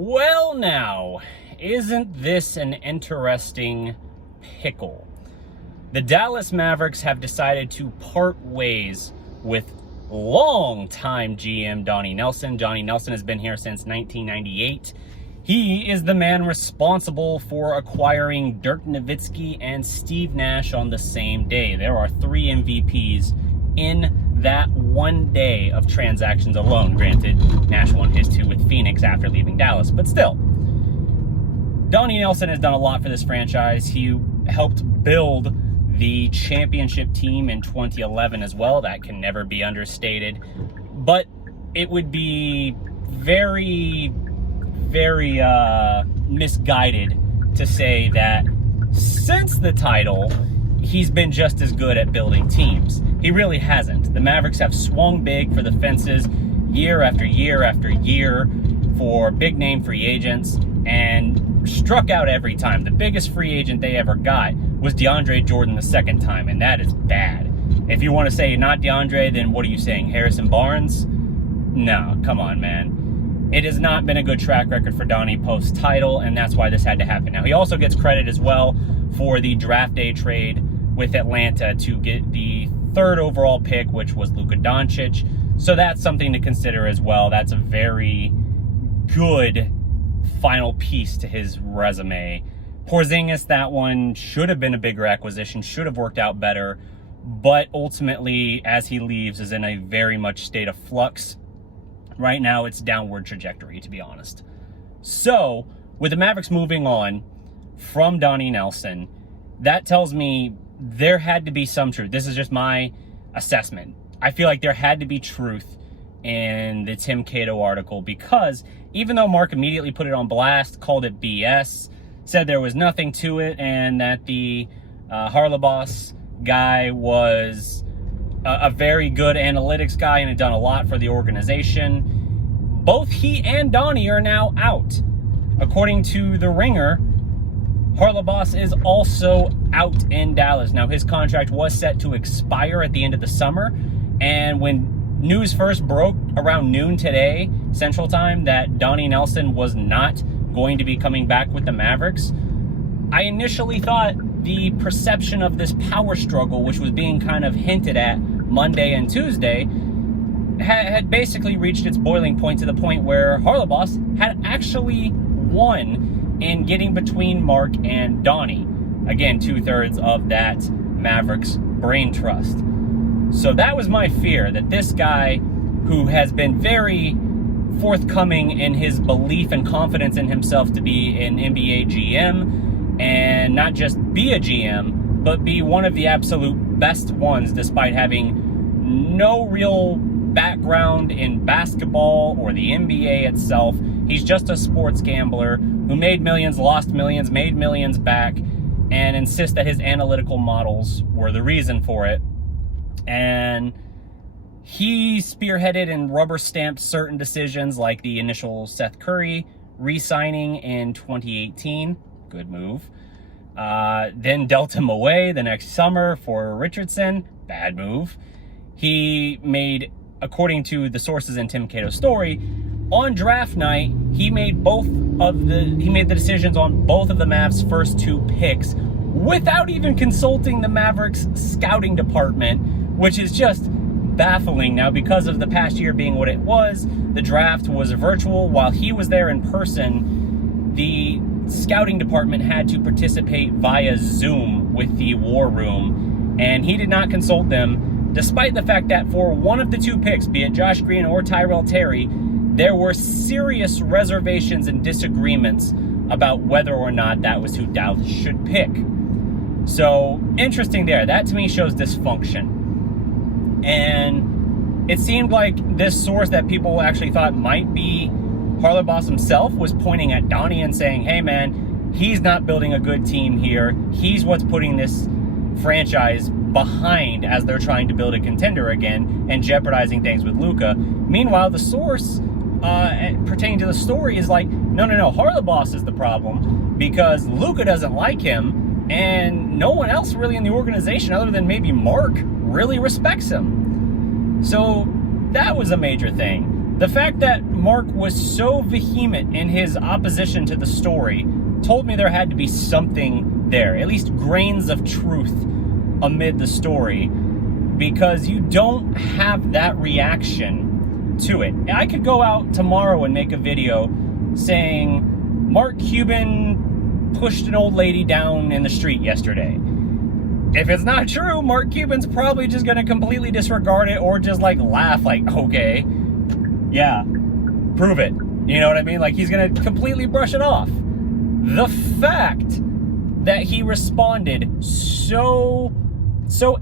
Well now, isn't this an interesting pickle? The Dallas Mavericks have decided to part ways with longtime GM Donnie Nelson. Donnie Nelson has been here since 1998. He is the man responsible for acquiring Dirk Nowitzki and Steve Nash on the same day. There are 3 MVPs in that one day of transactions alone. Granted, Nash won his 2 with Phoenix after leaving Dallas, but still. Donnie Nelson has done a lot for this franchise. He helped build the championship team in 2011 as well. That can never be understated. But it would be very misguided to say that since the title, he's been just as good at building teams. He really hasn't. The Mavericks have swung big for the fences year after year after year for big name free agents and struck out every time. The biggest free agent they ever got was DeAndre Jordan the second time, and that is bad. If you want to say not DeAndre, then what are you saying? Harrison Barnes? No, come on, man. It has not been a good track record for Donnie post-title, and that's why this had to happen. Now, he also gets credit as well for the draft day trade with Atlanta to get the 3rd overall pick, which was Luka Doncic. So that's something to consider as well. That's a very good final piece to his resume. Porzingis, that one should have been a bigger acquisition, should have worked out better, but ultimately, as he leaves, is in a very much state of flux. Right now, it's downward trajectory, to be honest. So, with the Mavericks moving on from Donnie Nelson, that tells me there had to be some truth. This is just my assessment. I feel like there had to be truth in the Tim Cato article, because even though Mark immediately put it on blast, called it BS, said there was nothing to it, and that the Haralabos guy was a very good analytics guy and had done a lot for the organization, both he and Donnie are now out. According to The Ringer, Haralabos is also out in Dallas. Now, his contract was set to expire at the end of the summer, and when news first broke around noon today, Central Time, that Donnie Nelson was not going to be coming back with the Mavericks, I initially thought the perception of this power struggle, which was being kind of hinted at Monday and Tuesday, had basically reached its boiling point, to the point where Haralabos had actually won in getting between Mark and Donnie. Again, 2/3 of that Mavericks brain trust. So that was my fear, that this guy, who has been very forthcoming in his belief and confidence in himself to be an NBA GM, and not just be a GM, but be one of the absolute best ones, despite having no real background in basketball or the NBA itself. He's just a sports gambler who made millions, lost millions, made millions back, and insists that his analytical models were the reason for it. And he spearheaded and rubber-stamped certain decisions, like the initial Seth Curry re-signing in 2018. Good move. Then dealt him away the next summer for Richardson. Bad move. He made, according to the sources in Tim Cato's story, on draft night, he made the decisions on both of the Mavs' first 2 picks without even consulting the Mavericks scouting department, which is just baffling. Now, because of the past year being what it was, the draft was virtual. While he was there in person, the scouting department had to participate via Zoom with the War Room, and he did not consult them, despite the fact that for one of the 2 picks, be it Josh Green or Tyrell Terry, there were serious reservations and disagreements about whether or not that was who Dallas should pick. So, interesting there. That, to me, shows dysfunction. And it seemed like this source that people actually thought might be Haralabos himself was pointing at Donnie and saying, hey, man, he's not building a good team here. He's what's putting this franchise behind as they're trying to build a contender again and jeopardizing things with Luka. Meanwhile, the source pertaining to the story is like, no, Haralabos is the problem, because Luka doesn't like him, and no one else really in the organization, other than maybe Mark, really respects him. So that was a major thing. The fact that Mark was so vehement in his opposition to the story told me there had to be something there, at least grains of truth amid the story, because you don't have that reaction to it. I could go out tomorrow and make a video saying Mark Cuban pushed an old lady down in the street yesterday. If it's not true, Mark Cuban's probably just going to completely disregard it or just like laugh like, okay, yeah, prove it. You know what I mean? Like, he's going to completely brush it off. The fact that he responded so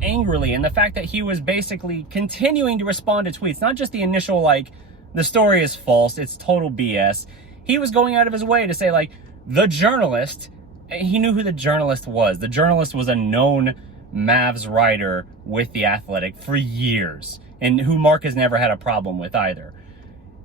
angrily, and the fact that he was basically continuing to respond to tweets, not just the initial, like, the story is false, it's total BS. He was going out of his way to say, like, the journalist, he knew who the journalist was. The journalist was a known Mavs writer with The Athletic for years, and who Mark has never had a problem with either.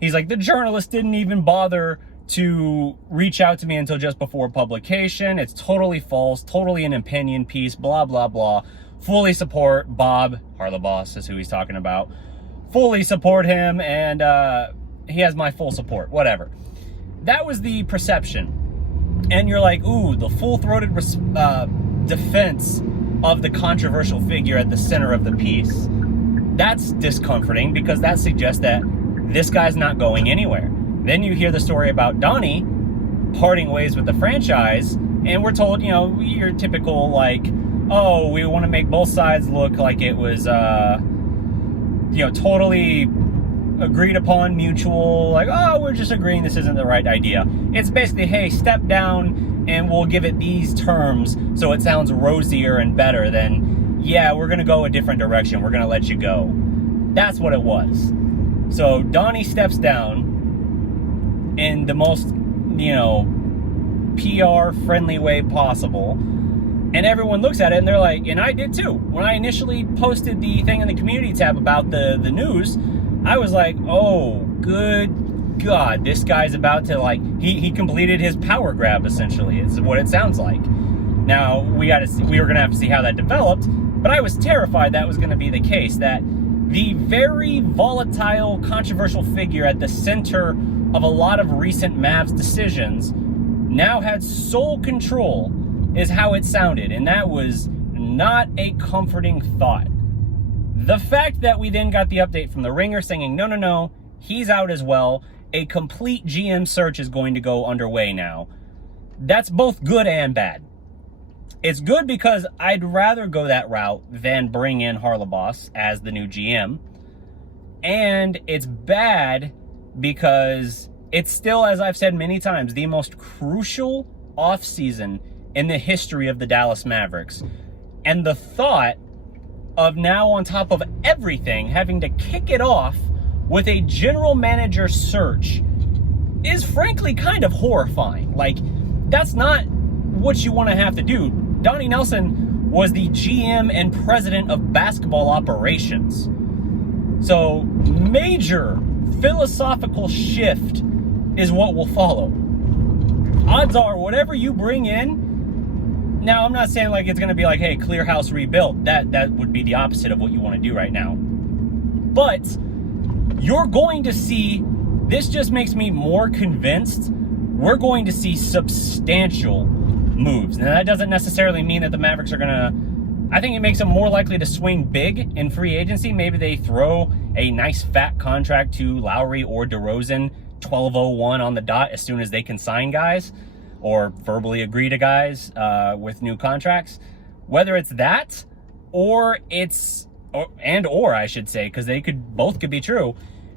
He's like, the journalist didn't even bother to reach out to me until just before publication. It's totally false, totally an opinion piece, blah, blah, blah. Fully support Bob, Haralabos is who he's talking about. Fully support him, and he has my full support, whatever. That was the perception. And you're like, ooh, the full-throated defense of the controversial figure at the center of the piece. That's discomforting, because that suggests that this guy's not going anywhere. Then you hear the story about Donnie parting ways with the franchise, and we're told, you know, your typical, like, oh, we want to make both sides look like it was, you know, totally agreed upon, mutual, like, oh, we're just agreeing this isn't the right idea. It's basically, hey, step down and we'll give it these terms so it sounds rosier and better than, yeah, we're going to go a different direction. We're going to let you go. That's what it was. So Donnie steps down in the most, you know, PR-friendly way possible. And everyone looks at it and they're like, and I did too. When I initially posted the thing in the community tab about the news, I was like, oh, good God, this guy's about to, like, he completed his power grab, essentially, is what it sounds like. Now, we were going to have to see how that developed, but I was terrified that was going to be the case, that the very volatile, controversial figure at the center of a lot of recent Mavs decisions now had sole control, is how it sounded, and that was not a comforting thought. The fact that we then got the update from the Ringer saying, no, he's out as well, a complete GM search is going to go underway now, that's both good and bad. It's good because I'd rather go that route than bring in Haralabos as the new GM, and it's bad because it's still, as I've said many times, the most crucial offseason in the history of the Dallas Mavericks. And the thought of now, on top of everything, having to kick it off with a general manager search is frankly kind of horrifying. Like, that's not what you want to have to do. Donnie Nelson was the GM and president of basketball operations. So, major philosophical shift is what will follow. Odds are, whatever you bring in, now, I'm not saying like it's going to be like, hey, clear house, rebuild. That would be the opposite of what you want to do right now. But you're going to see, this just makes me more convinced, we're going to see substantial moves. Now, that doesn't necessarily mean that the Mavericks are going to, I think it makes them more likely to swing big in free agency. Maybe they throw a nice fat contract to Lowry or DeRozan, 1201 on the dot as soon as they can sign guys, or verbally agree to guys with new contracts. Whether it's that, or it's, or I should say, because both could be true.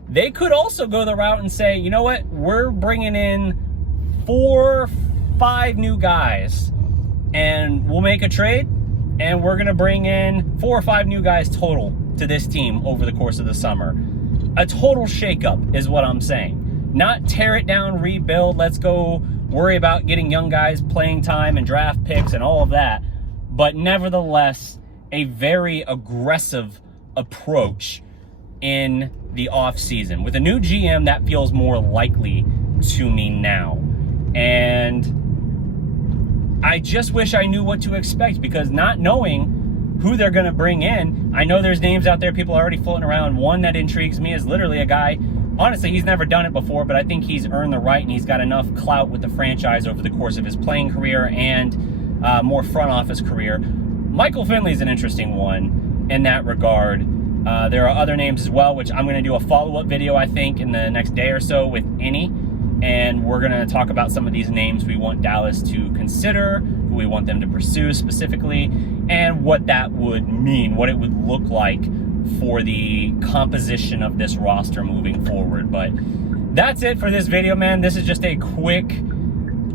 They could also go the route and say, you know what, we're bringing in 4, 5 new guys, and we'll make a trade, and we're gonna bring in 4 or 5 new guys total to this team over the course of the summer. A total shakeup is what I'm saying. Not tear it down, rebuild, let's go worry about getting young guys playing time and draft picks and all of that, but nevertheless, a very aggressive approach in the offseason. With a new GM, that feels more likely to me now. And I just wish I knew what to expect, because not knowing who they're going to bring in, I know there's names out there, people are already floating around. One that intrigues me is literally a guy honestly, he's never done it before, but I think he's earned the right, and he's got enough clout with the franchise over the course of his playing career and more front office career. Michael Finley is an interesting one in that regard. There are other names as well, which I'm going to do a follow-up video, I think, in the next day or so with any, and we're going to talk about some of these names we want Dallas to consider, who we want them to pursue specifically, and what that would mean, what it would look like for the composition of this roster moving forward. But that's it for this video, man. This is just a quick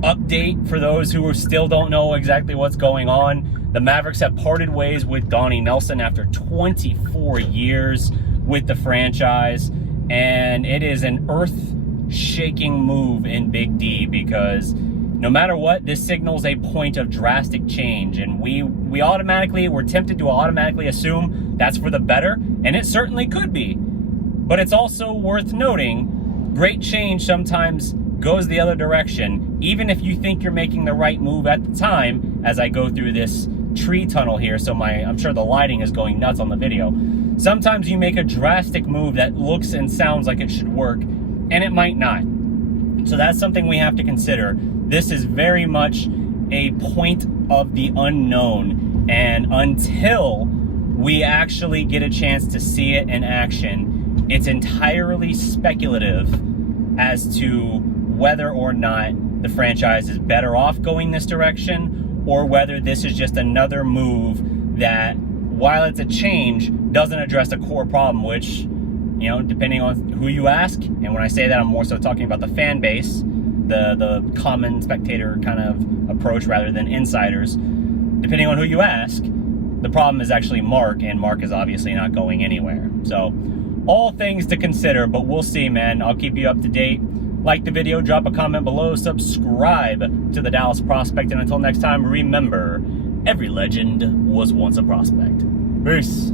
update for those who still don't know exactly what's going on. The Mavericks have parted ways with Donnie Nelson after 24 years with the franchise, and it is an earth-shaking move in Big D, because no matter what, this signals a point of drastic change, and we're tempted to automatically assume that's for the better, and it certainly could be. But it's also worth noting, great change sometimes goes the other direction, even if you think you're making the right move at the time. As I go through this tree tunnel here, so I'm sure the lighting is going nuts on the video. Sometimes you make a drastic move that looks and sounds like it should work, and it might not. So that's something we have to consider. This is very much a point of the unknown, and until we actually get a chance to see it in action, it's entirely speculative as to whether or not the franchise is better off going this direction, or whether this is just another move that, while it's a change, doesn't address a core problem, which, you know, depending on who you ask, and when I say that, I'm more so talking about the fan base, the common spectator kind of approach rather than insiders. Depending on who you ask, the problem is actually Mark, and Mark is obviously not going anywhere. So, all things to consider, but we'll see, man. I'll keep you up to date. Like the video, drop a comment below, subscribe to the Dallas Prospect, and until next time, remember, every legend was once a prospect. Peace.